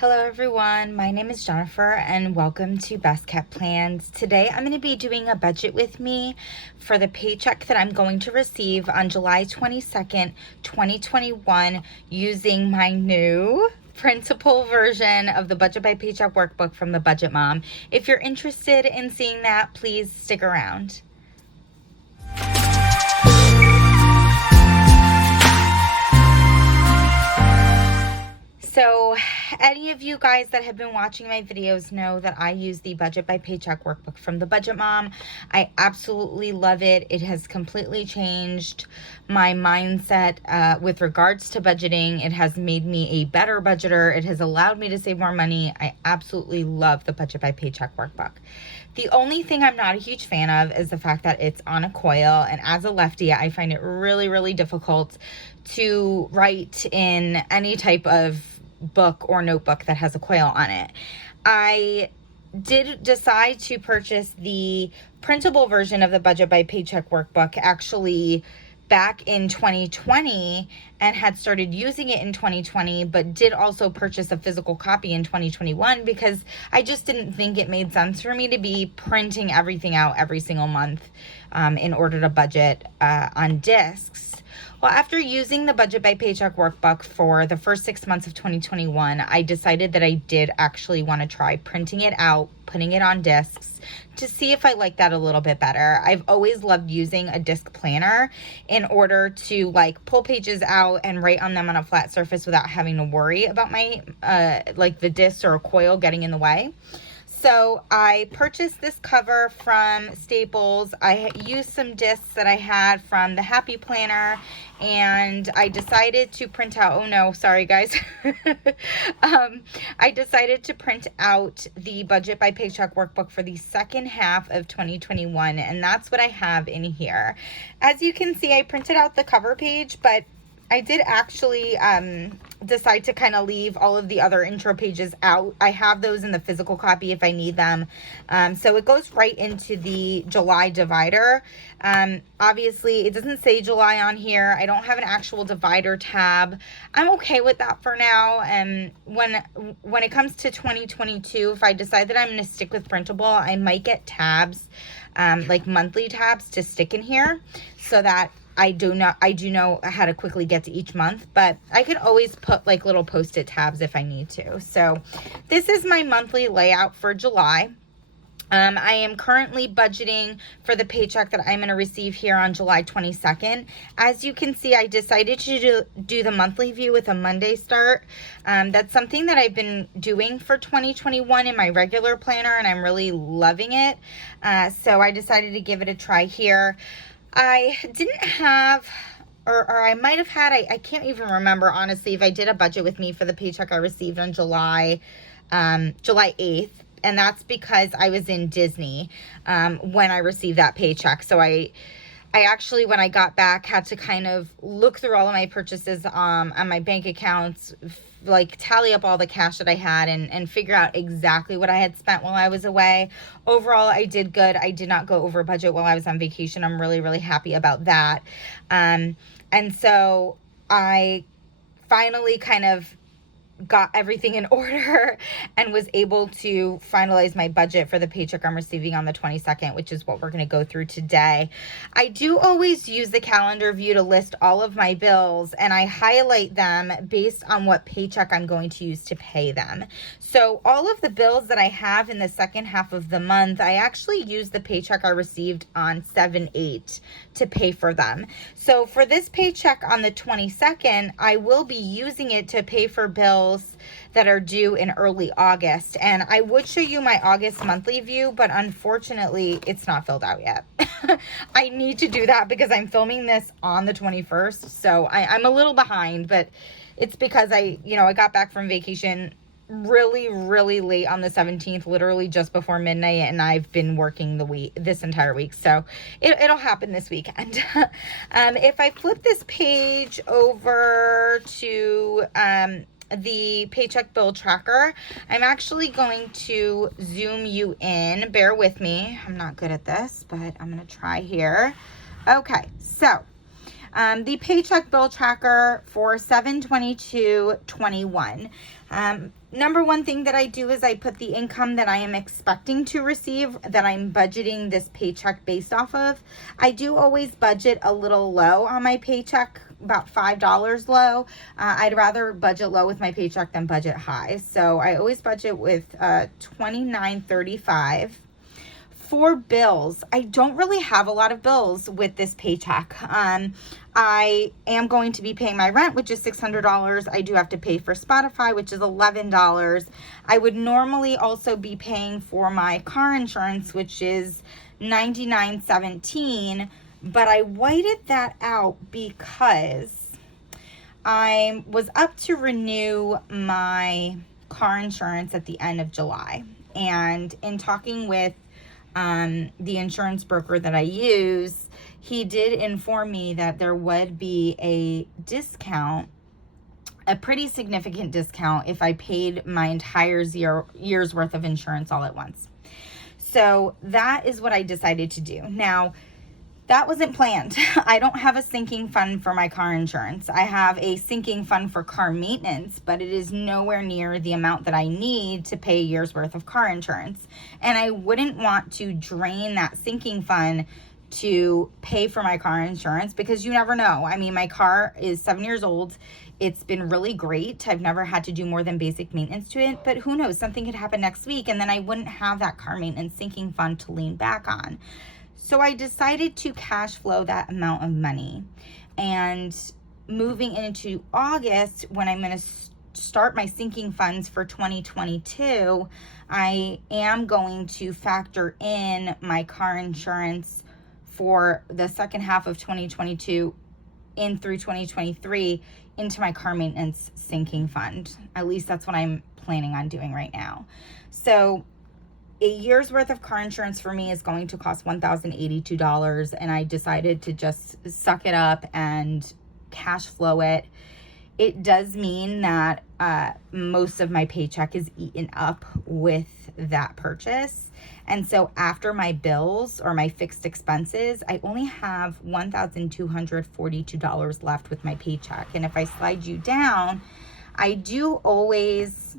Hello everyone, my name is Jennifer and welcome to Best Kept Plans. Today I'm going to be doing a budget with me for the paycheck that I'm going to receive on July 22nd, 2021 using my new printable version of the Budget by Paycheck Workbook from the Budget Mom. If you're interested in seeing that, please stick around. So any of you guys that have been watching my videos know that I use the Budget by Paycheck Workbook from the Budget Mom. I absolutely love it. It has completely changed my mindset with regards to budgeting. It has made me a better budgeter. It has allowed me to save more money. I absolutely love the Budget by Paycheck Workbook. The only thing I'm not a huge fan of is the fact that it's on a coil, and as a lefty, I find it really difficult to write in any type of book or notebook that has a coil on it. I did decide to purchase the printable version of the Budget by Paycheck Workbook actually back in 2020 and had started using it in 2020, but did also purchase a physical copy in 2021 because I just didn't think it made sense for me to be printing everything out every single month in order to budget on discs. Well, after using the Budget by Paycheck Workbook for the first 6 months of 2021, I decided that I did actually want to try printing it out, putting it on discs to see if I like that a little bit better. I've always loved using a disc planner in order to like pull pages out and write on them on a flat surface without having to worry about my like the disc or a coil getting in the way. So I purchased this cover from Staples. I used some discs that I had from the Happy Planner, and I decided to print out, oh no, sorry guys. I decided to print out the Budget by Paycheck Workbook for the second half of 2021, and that's what I have in here. As you can see, I printed out the cover page, but I did actually decide to kind of leave all of the other intro pages out. I have those in the physical copy if I need them. So it goes right into the July divider. Obviously, it doesn't say July on here. I don't have an actual divider tab. I'm okay with that for now. And when it comes to 2022, if I decide that I'm going to stick with printable, I might get tabs, like monthly tabs to stick in here so that I do know how to quickly get to each month, but I could always put like little post-it tabs if I need to. So this is my monthly layout for July. I am currently budgeting for the paycheck that I'm going to receive here on July 22nd. As you can see, I decided to do the monthly view with a Monday start. That's something that I've been doing for 2021 in my regular planner, and I'm really loving it. So I decided to give it a try here. I didn't have, or I might have had, I can't even remember, honestly, if I did a budget with me for the paycheck I received on July 8th. And that's because I was in Disney when I received that paycheck. So I actually, when I got back, had to kind of look through all of my purchases on my bank accounts, like tally up all the cash that I had and figure out exactly what I had spent while I was away. Overall, I did good. I did not go over budget while I was on vacation. I'm really happy about that. And so I finally kind of got everything in order and was able to finalize my budget for the paycheck I'm receiving on the 22nd, which is what we're going to go through today. I do always use the calendar view to list all of my bills, and I highlight them based on what paycheck I'm going to use to pay them. So all of the bills that I have in the second half of the month, I actually use the paycheck I received on 7/8 to pay for them. So for this paycheck on the 22nd, I will be using it to pay for bills that are due in early August. And I would show you my August monthly view, but unfortunately it's not filled out yet. I need to do that because I'm filming this on the 21st. So I'm a little behind, but it's because I got back from vacation really late on the 17th, literally just before midnight, and I've been working this entire week, so it'll happen this weekend. If I flip this page over to the paycheck bill tracker, I'm actually going to zoom you in. Bear with me. I'm not good at this, but I'm going to try here. Okay, so The paycheck bill tracker for 7/22/21. Number one thing that I do is I put the income that I am expecting to receive, that I'm budgeting this paycheck based off of. I do always budget a little low on my paycheck, about $5 low. I'd rather budget low with my paycheck than budget high. So I always budget with $29.35. For bills, I don't really have a lot of bills with this paycheck. I am going to be paying my rent, which is $600. I do have to pay for Spotify, which is $11. I would normally also be paying for my car insurance, which is $99.17, but I whited that out because I was up to renew my car insurance at the end of July. And in talking with the insurance broker that I use, he did inform me that there would be a discount, a pretty significant discount, if I paid my entire year's worth of insurance all at once. So that is what I decided to do. Now, that wasn't planned. I don't have a sinking fund for my car insurance. I have a sinking fund for car maintenance, but it is nowhere near the amount that I need to pay a year's worth of car insurance. And I wouldn't want to drain that sinking fund to pay for my car insurance, because you never know. I mean, my car is 7 years old. It's been really great. I've never had to do more than basic maintenance to it, but who knows? Something could happen next week, and then I wouldn't have that car maintenance sinking fund to lean back on. So I decided to cash flow that amount of money. And moving into August, when I'm going to start my sinking funds for 2022, I am going to factor in my car insurance for the second half of 2022 in through 2023 into my car maintenance sinking fund. At least that's what I'm planning on doing right now. So a year's worth of car insurance for me is going to cost $1,082, and I decided to just suck it up and cash flow it. It does mean that most of my paycheck is eaten up with that purchase. And so after my bills or my fixed expenses, I only have $1,242 left with my paycheck. And if I slide you down, I do always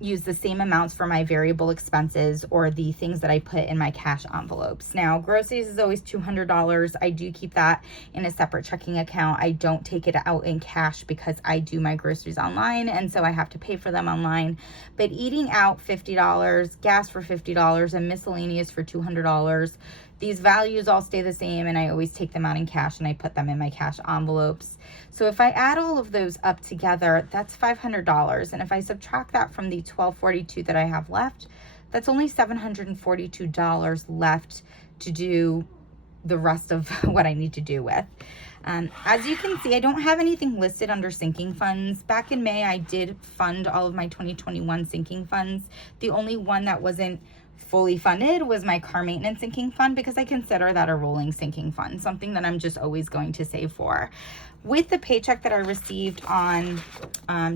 use the same amounts for my variable expenses or the things that I put in my cash envelopes. Now, groceries is always $200. I do keep that in a separate checking account. I don't take it out in cash because I do my groceries online, and so I have to pay for them online. But eating out $50, gas for $50, and miscellaneous for $200. These values all stay the same, and I always take them out in cash and I put them in my cash envelopes. So if I add all of those up together, that's $500. And if I subtract that from the $1,242 that I have left, that's only $742 left to do the rest of what I need to do with. As you can see, I don't have anything listed under sinking funds. Back in May, I did fund all of my 2021 sinking funds. The only one that wasn't fully funded was my car maintenance sinking fund, because I consider that a rolling sinking fund, something that I'm just always going to save for. With the paycheck that I received on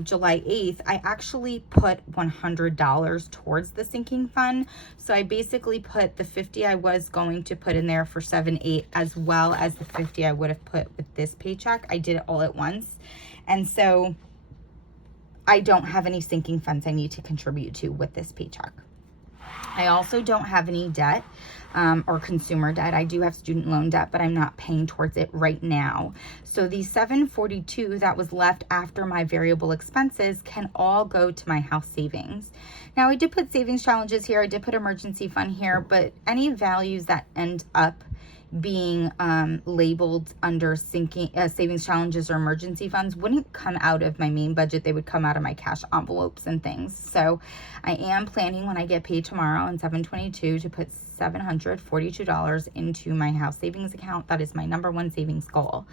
July 8th, I actually put $100 towards the sinking fund. So I basically put the $50 I was going to put in there for 7/8, as well as the $50 I would have put with this paycheck. I did it all at once. And so I don't have any sinking funds I need to contribute to with this paycheck. I also don't have any debt or consumer debt. I do have student loan debt, but I'm not paying towards it right now. So the $742 that was left after my variable expenses can all go to my house savings. Now, I did put savings challenges here. I did put emergency fund here, but any values that end up being labeled under savings challenges or emergency funds wouldn't come out of my main budget. They would come out of my cash envelopes and things. So I am planning, when I get paid tomorrow on 7/22, to put $742 into my house savings account. That is my number one savings goal.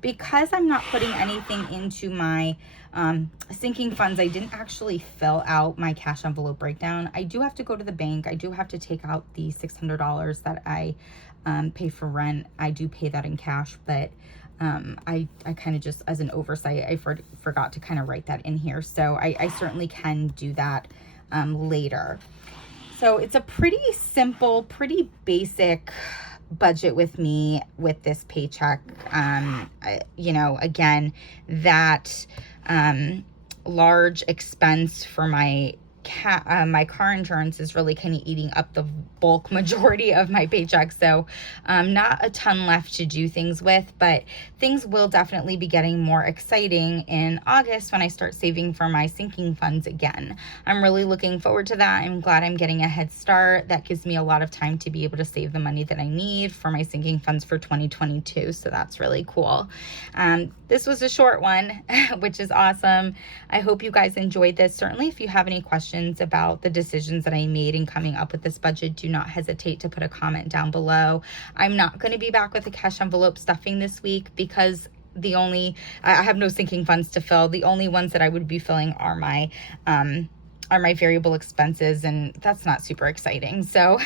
Because I'm not putting anything into my sinking funds, I didn't actually fill out my cash envelope breakdown. I do have to go to the bank. I do have to take out the $600 that I pay for rent. I do pay that in cash, but I kind of just, as an oversight, I forgot to kind of write that in here. So I certainly can do that later. So it's a pretty simple, pretty basic budget with me with this paycheck. You know, again, that large expense for my car insurance is really kind of eating up the bulk majority of my paycheck. So not a ton left to do things with, but things will definitely be getting more exciting in August when I start saving for my sinking funds again. I'm really looking forward to that. I'm glad I'm getting a head start. That gives me a lot of time to be able to save the money that I need for my sinking funds for 2022. So that's really cool. This was a short one, which is awesome. I hope you guys enjoyed this. Certainly, if you have any questions about the decisions that I made in coming up with this budget, do not hesitate to put a comment down below. I'm not going to be back with the cash envelope stuffing this week because I have no sinking funds to fill. The only ones that I would be filling are my variable expenses, and that's not super exciting. So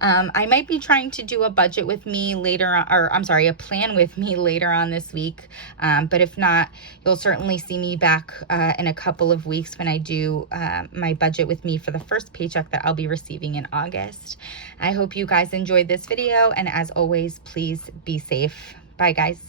I might be trying to do a budget with me later on, or I'm sorry, a plan with me later on this week. But if not, you'll certainly see me back in a couple of weeks when I do my budget with me for the first paycheck that I'll be receiving in August. I hope you guys enjoyed this video, and as always, please be safe. Bye, guys.